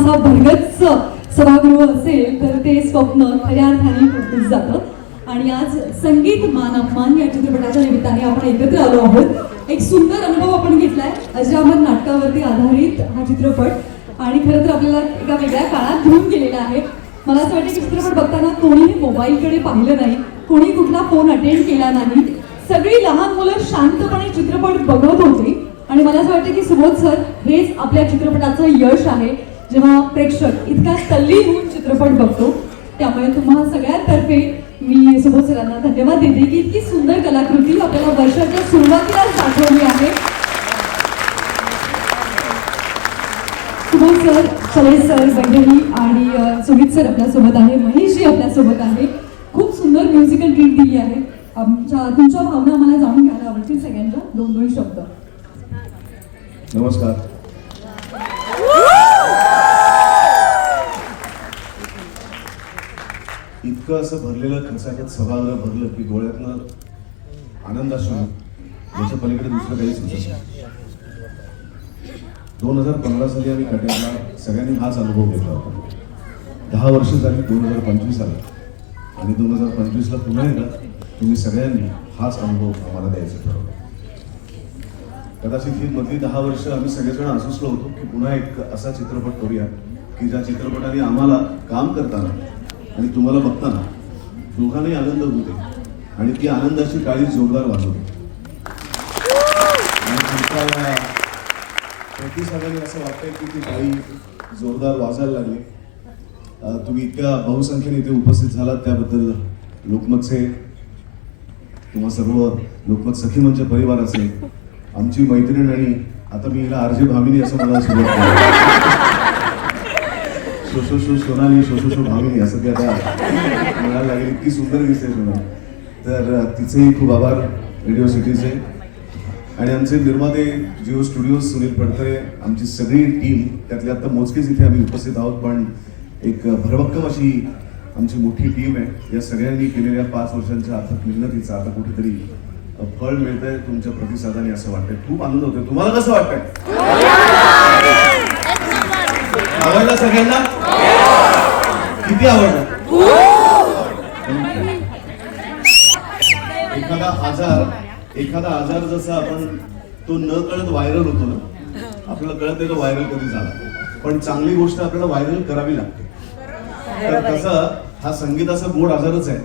असा भरगच्च सभागृह असेल तर ते स्वप्न खऱ्या अर्थाने पूर्ण जातं. आणि आज संगीत मान अपमान या चित्रपटाच्या निमित्ताने आपण एकत्र आलो आहोत. एक सुंदर अनुभव आपण घेतलाय अजरामर नाटकावरती आधारित हा चित्रपट. आणि खरं तर आपल्याला एका वेगळ्या काळात घेऊन गेलेला आहे. मला असं वाटतं की चित्रपट बघताना कोणीही मोबाईलकडे पाहिलं नाही कोणी कुठला फोन अटेंड केला नाही. सगळी लहान मुलं शांतपणे चित्रपट बघत होती. आणि मला असं वाटतं की सुबोध सर हेच आपल्या चित्रपटाचं यश आहे. जेव्हा प्रेक्षक इतका तल्लीन होऊन चित्रपट बघतो त्यामुळे तुम्हा सगळ्यांतर्फे मी सुबोध सरांना धन्यवाद देते की इतकी सुंदर कलाकृती आपल्याला वर्षाच्या सुरुवातीलाच दाखवली आहे. सुबोध सर सले सर वैदेही आणि सुमित सर आपल्यासोबत आहे महेशजी आपल्यासोबत आहे. खूप सुंदर म्युझिकल ट्रीट दिली आहे. आमच्या तुमच्या भावना मला जाणून घ्यायला आवडतील सगळ्यांच्या दोन दोन शब्द. नमस्कार. इतकं असं भरलेलं खसाखत सभागृह भरलं की डोळ्यातनं आनंद असतो. याच्या पलीकडे दुसरं काही सुचत दोन हजार पंधरा साली आम्ही कट्याला सगळ्यांनी हाच अनुभव घेतला होता. दहा वर्ष झाली दोन हजार पंचवीस आला. आणि दोन हजार पंचवीसला पुन्हा एकदा तुम्ही सगळ्यांनी हाच अनुभव आम्हाला द्यायचा ठरवला. कदाचित ही मधली दहा वर्ष आम्ही सगळेजण असुसलो होतो की पुन्हा एक असा चित्रपट करूया की ज्या चित्रपटाने आम्हाला काम करताना आणि तुम्हाला बघताना दोघांनाही आनंद होते आणि ती आनंदाची काळी जोरदार वाजवते आणि प्रतिसादाने असं वाटतंय की ती काळी जोरदार वाजायला लागली. तुम्ही इतक्या बहुसंख्येने इथे उपस्थित झालात त्याबद्दल लोकमतचे किंवा सर्व लोकमत सखी मंच परिवार असेल आमची मैत्रीण आणि आता मी हिला आरजे भामिनी असं मला सुरुवात केली show show show Sonali show show show Bhamini असं ते आता म्हणायला लागेल इतकी सुंदर दिसते सोनाली. तर तिचेही खूप आभार रेडिओ सिटीचे आणि आमचे निर्माते जिओ स्टुडिओज सुनील पडतरे आमची सगळी टीम त्यातली आता मोजकेच इथे आम्ही उपस्थित आहोत पण एक भरभक्कम अशी आमची मोठी टीम आहे. या सगळ्यांनी केलेल्या पाच वर्षांच्या अथक मेहनतीचा आता कुठेतरी फळ मिळतंय तुमच्या प्रतिसादाने असं वाटतंय. खूप आनंद होतोय. तुम्हाला कसं वाटतंय? आवडलं सगळ्यांना किती आवडलं? एखादा आजार एखादा आजार जसा आपण तो न कळत व्हायरल होतो ना आपल्याला कळत नाही तो व्हायरल कधी झाला. पण चांगली गोष्ट आपल्याला व्हायरल करावी लागते. तर तसा हा संगीताचा गोड आजारच आहे.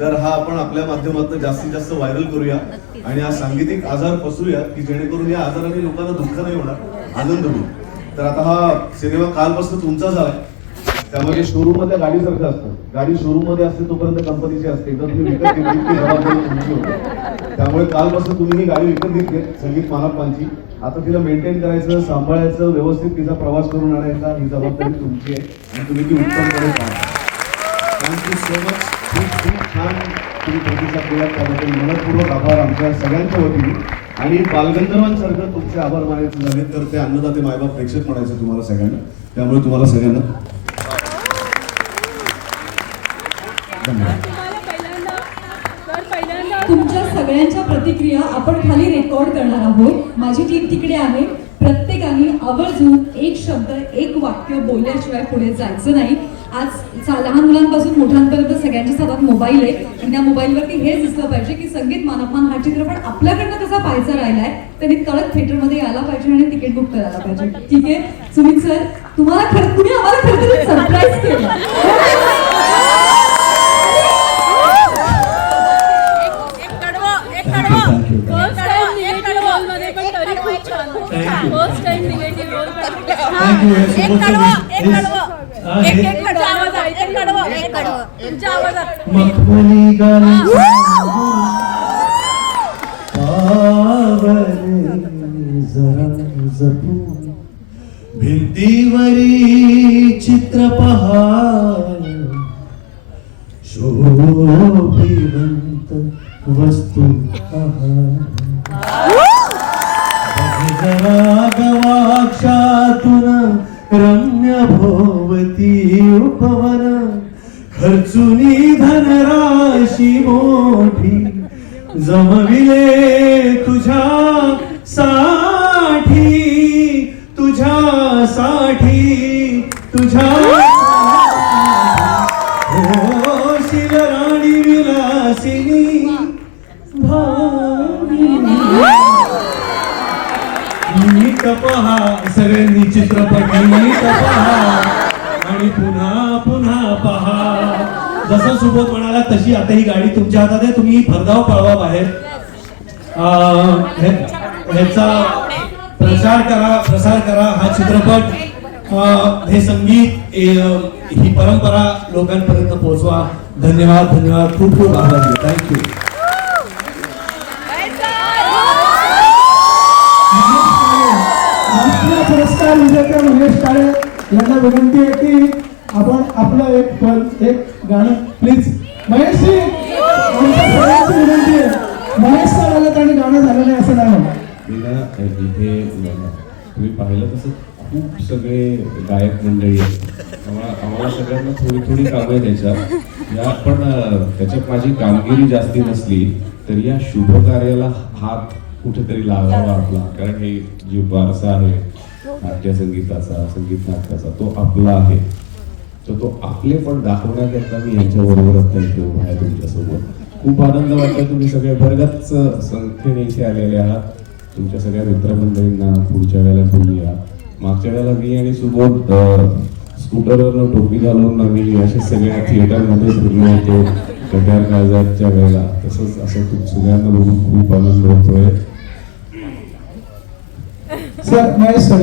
तर हा आपण आपल्या माध्यमातून जास्तीत जास्त व्हायरल करूया आणि हा सांगीतिक आजार पसरूया की जेणेकरून या आजाराने लोकांना दुःख नाही होणार आनंद होईल. तर आता हा सिनेमा कालपासून तुमचा झालाय. त्यामध्ये शोरूममध्ये गाडीसारखं असतं. गाडी शोरूममध्ये असते तोपर्यंत कंपनीची असते. तर तुम्ही विकत घेतली की जबाबदारी तुमची होती. त्यामुळे कालपासून तुम्ही ही गाडी विकत घेतली संगीत मानपांची आता तिला मेंटेन करायचं सांभाळायचं व्यवस्थित तिचा प्रवास करून आणायचा ही जबाबदारी तुमची आहे. आणि तुम्ही ती उत्तमपणे थँक्यू सो मच खूप खूप छान तुम्ही प्रतिसाद दिला त्याबद्दल मनपूर्वक आभार आमच्या सगळ्यांच्या वतीने. आणि बालगंधर्वांसारखं तुमचे आभार मानायचे झाले तर ते अन्नदाते मायबाप प्रेक्षक म्हणायचं तुम्हाला सगळ्यांना. त्यामुळे तुम्हाला सगळ्यांना तुमच्या सगळ्यांच्या प्रतिक्रिया आपण खाली रेकॉर्ड करणार आहोत. माझी टीम तिकडे आहे. प्रत्येकाने आवर्जून एक शब्द एक वाक्य बोलल्याशिवाय पुढे जायचं नाही. आज लहान मुलांपासून मोठ्यांपर्यंत सगळ्यांच्या हातात मोबाईल आहे. आणि त्या मोबाईलवरती हे दिसलं पाहिजे की संगीत मानपमान हा चित्रपट आपल्याकडनं कसा पाहायचा राहिलाय त्यांनी तळत थिएटरमध्ये यायला पाहिजे आणि तिकीट बुक करायला पाहिजे. ठीक आहे? सुमित सर तुम्हाला खरं तुम्ही आम्हाला खरं सरप्राईज केलं. मखमली गाण्याचा पावले जरा जपून. भिंतीवरी चित्र पहा म्हणाला आता ही गाडी तुमच्या हातात आहे. तुम्ही भरधाव पळवा बाहेर. ह्याचा प्रचार करा प्रसार करा हा चित्रपट. हे संगीत ही परंपरा लोकांपर्यंत पोहोचवा. धन्यवाद धन्यवाद. खूप खूप आभार थँक्यू पुरस्कार विजेते महेश काळे यांना विनंती आहे की आपण आपलं एक पण एक गाणं प्लीज महेशजी आमच्या सगळ्यांची विनंती आहे. महेश आणि गाणं झालं नाही असं नाही. ना इथे तुम्ही पाहिलं तसं खूप सगळे गायक मंडळी आहेत. आम्हाला आम्हाला सगळ्यांना थोडी थोडी कामं आहे त्याच्यात या पण त्याच्यात माझी कामगिरी जास्ती नसली तरी या शुभ कार्याला हात कुठेतरी लावावा आपला. कारण हे जो वारसा आहे नाट्य संगीताचा संगीत नाटकाचा तो आपला आहे. तर तो आपले पण दाखवण्याकरता मी यांच्या बरोबर आता इथे उभा आहे तुमच्यासोबत खूप आनंद वाटतो तुम्ही सगळे भरगच्च संख्येने इथे आलेले आहात. तुमच्या सगळ्या मित्रमंडळींना पुढच्या वेळेला बोलूया मागच्या वेळेला मी आणि सुबोध अं, स्कूटरवरनं टोपी घालून आम्ही असे सगळ्या थिएटरमध्ये फिरलो होतो. कट्यार काळजाच्या वेळेला. तसंच असं खूप सगळ्यांना बघून खूप आनंद होतोय. Sir Mahesh sir.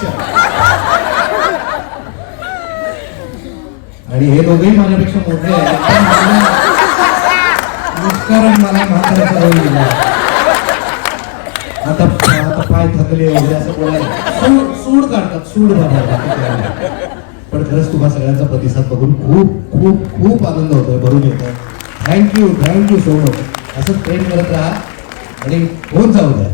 आणि हे दोघेही माझ्यापेक्षा मोठे आहेत. मला म्हाताऱ्याचा रोल दिला. आता आता पाय थकले वगैरे असं बोलायला. सूड काढतात सूड बाबा पण खरंच तुम्हा सगळ्यांचा प्रतिसाद बघून खूप खूप खूप आनंद होतोय. भरून येतोय. थँक्यू थँक्यू सो मच असं प्रेम करत राहा आणि होत जाऊ द्या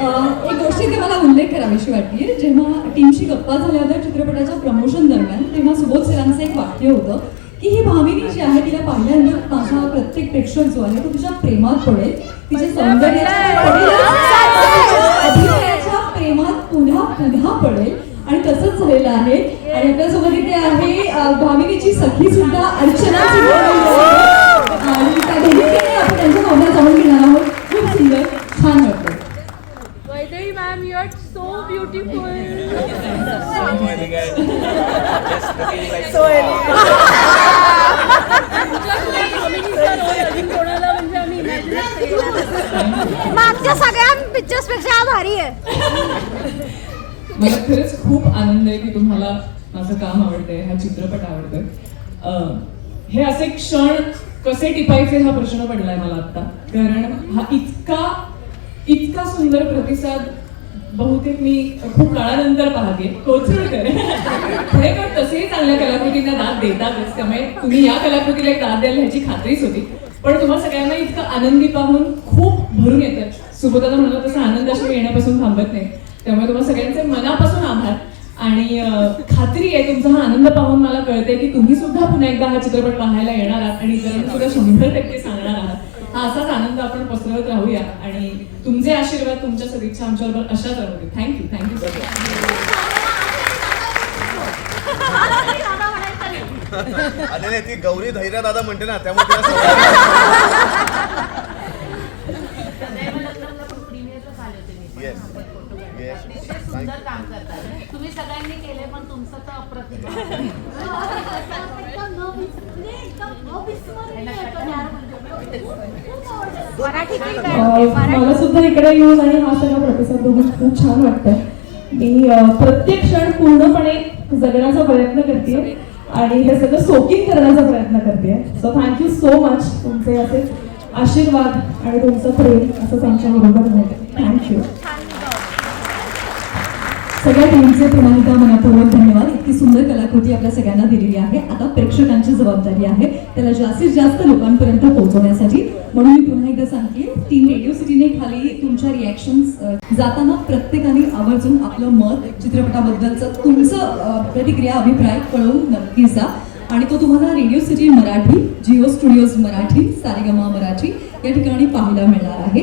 अं, एक गोष्ट इथे मला उल्लेख करावीशी वाटली. जेव्हा टीमशी गप्पा झाल्या होत्या चित्रपटाच्या प्रमोशन दरम्यान तेव्हा सुबोध सरांचं एक वाक्य होतं की ही भामिनी जी आहे तिला पाहिल्यानंतर माझा प्रत्येक प्रेक्षक जो आहे तो तिच्या प्रेमात पडेल. तिच्या सौंदर्याच्या पडेल. अभिनयाच्या प्रेमात पुन्हा पुन्हा पडेल. आणि तसंच झालेलं आहे. आणि आपल्यासोबत इथे आहे अं, भामिनीची सखी सुद्धा अर्चना सुद्धा आलेली आहे. आणि त्या दोघींकडे आपण त्यांच्या भावना जाणून घेणार आहोत खूप सुंदर छान वाटतं Vaidehi ma'am you are so beautiful कोणाला म्हणजे आम्ही इमॅजिनच केलं मागच्या सगळ्या पिक्चर्सपेक्षा भारी आहे. मला खरंच खूप आनंद आहे की तुम्हाला माझं काम आवडतंय हा चित्रपट आवडतोय. अं, हे असे क्षण कसे टिपायचे हा प्रश्न पडलाय मला आता कारण हा इतका इतका सुंदर प्रतिसाद बहुतेक मी खूप काळानंतर पाहते. कोचरकर खरेखर तसेही चांगल्या कलाकृतींना दाद देतातच. त्यामुळे तुम्ही या कलाकृतीला एक दाद द्याल ह्याची खात्रीच होती. पण तुम्हा सगळ्यांना इतकं आनंदी पाहून खूप भरून येतं. सुबोधाला म्हणलं तसं आनंदाशिवाय येण्यापासून थांबत नाही. त्यामुळे तुम्हाला सगळ्यांचे मनापासून आभार. आणि खात्री आहे तुमचा हा आनंद पाहून मला कळते की तुम्ही सुद्धा पुन्हा एकदा हा चित्रपट पाहायला येणार आहात आणि इतरांना सुद्धा शंभर टक्के सांगणार आहात. हा असाच आनंद आपण पसरवत राहूया. आणि तुमचे आशीर्वाद तुमच्या सदिच्छा आमच्याबरोबर अशाच राहू थँक्यू थँक्यू सो मच अरे नाही ती गौरी धैर्य दादा म्हणते ना त्यामुळे तिला सवय आहे. प्रीमियरला आले होते मी Yes. Yes. अतिशय सुंदर काम करतात तुम्ही सगळ्यांनी केले पण तुमचं तर अप्रतिम आहे. एकदम न विस- म्हणजे एकदम अविस्मरणीय होतं यार म्हणजे. खूप आवडलं. अं, मला सुद्धा इकडे येऊन आणि हा सगळा प्रतिसाद बघून खूप छान वाटतं मी प्रत्येक क्षण पूर्णपणे जगण्याचा प्रयत्न करते आणि हे सगळं सोकिंग करण्याचा प्रयत्न करते. सो थँक्यू सो मच तुमचे असे आशीर्वाद आणि तुमचं प्रेम असंच आमच्या बरोबर थँक्यू सगळ्या टीमचे पुन्हा एकदा मनापूर्वक धन्यवाद. इतकी सुंदर कलाकृती आपल्या सगळ्यांना दिलेली आहे. आता प्रेक्षकांची जबाबदारी आहे त्याला जास्तीत जास्त लोकांपर्यंत पोहोचवण्यासाठी. म्हणून मी पुन्हा एकदा सांगते टीम रेडिओ सिटीने खाली तुमच्या रिॲक्शन्स जाताना प्रत्येकाने आवर्जून आपलं मत चित्रपटाबद्दलचं तुमचं प्रतिक्रिया अभिप्राय कळवून नक्कीच जा. आणि तो तुम्हाला Radio City Marathi Jio Studios Marathi Saregama Marathi या ठिकाणी पाहायला मिळणार आहे.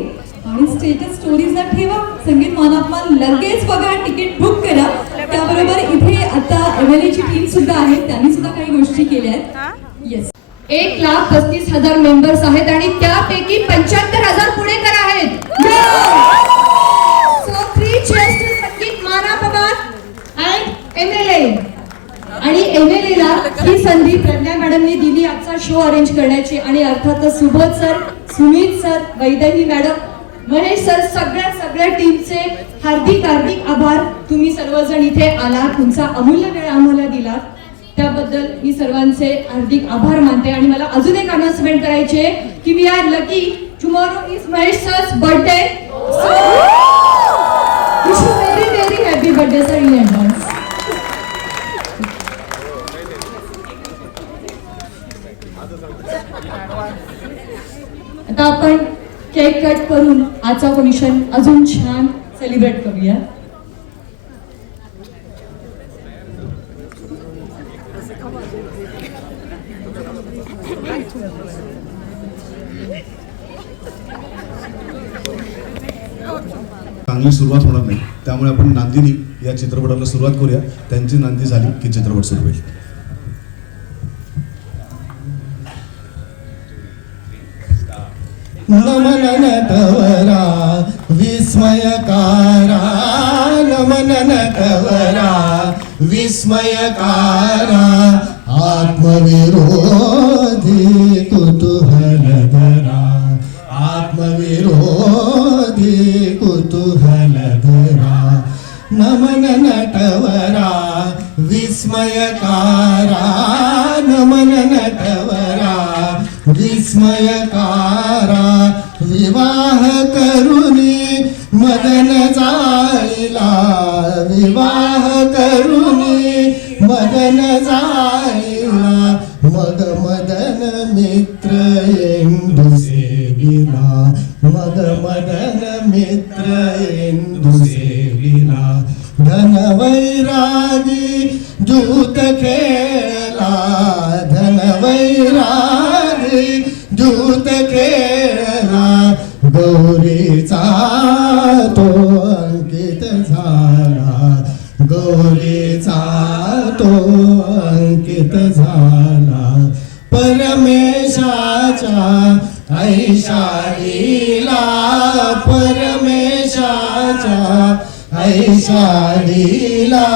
आणि स्टेटस स्टोरीजला ठेवा. संगीत मानात्मा लगेच बघा तिकीट बुक करा. त्याबरोबर इथे आता एमएलएची टीम सुद्धा आहे. त्यांनी सुद्धा काही गोष्टी केल्या आहेत. येस एक लाख पस्तीस हजार मेंबर्स आहेत आणि त्यापैकी पंच्याहत्तर हजार पुणेकर आहेत. आणि एमएलए ला ही संधी प्रज्ञा मॅडमने दिली. आजचा शो अरेंज करण्याची. आणि अर्थातच Subodh sir Sumit sir Vaidehi madam Mahesh sir सगळ्या सगळ्या टीमचे हार्दिक हार्दिक आभार. तुम्ही सर्वजण इथे आलात. तुमचा अमूल्य वेळ आम्हाला दिलात. त्याबद्दल मी सर्वांचे हार्दिक आभार मानते. आणि मला अजून एक अनाउन्समेंट करायची की we are lucky tomorrow is Mahesh sir birthday wish you very very happy birthday sir in advance आता आपण केक कट करून आजचा फंक्शन अजून छान सेलिब्रेट करूया. चांगली सुरुवात होणार नाही. त्यामुळे आपण नांदिनी या चित्रपटाला सुरुवात करूया. त्यांची नांदी झाली की चित्रपट सुरू होईल. വിസ്മയകാര ആത്മവിരോധ जायला. मग मदन मित्र इंदू सेविला. मग मदन मित्र इंदू सेविला. धन वैरागी जूत खेळला धन वैरागी जूत खेळला गौरीचा तो अंकित झाला. गौरीचा ऐशालीला परमेशाच्या ऐशालीला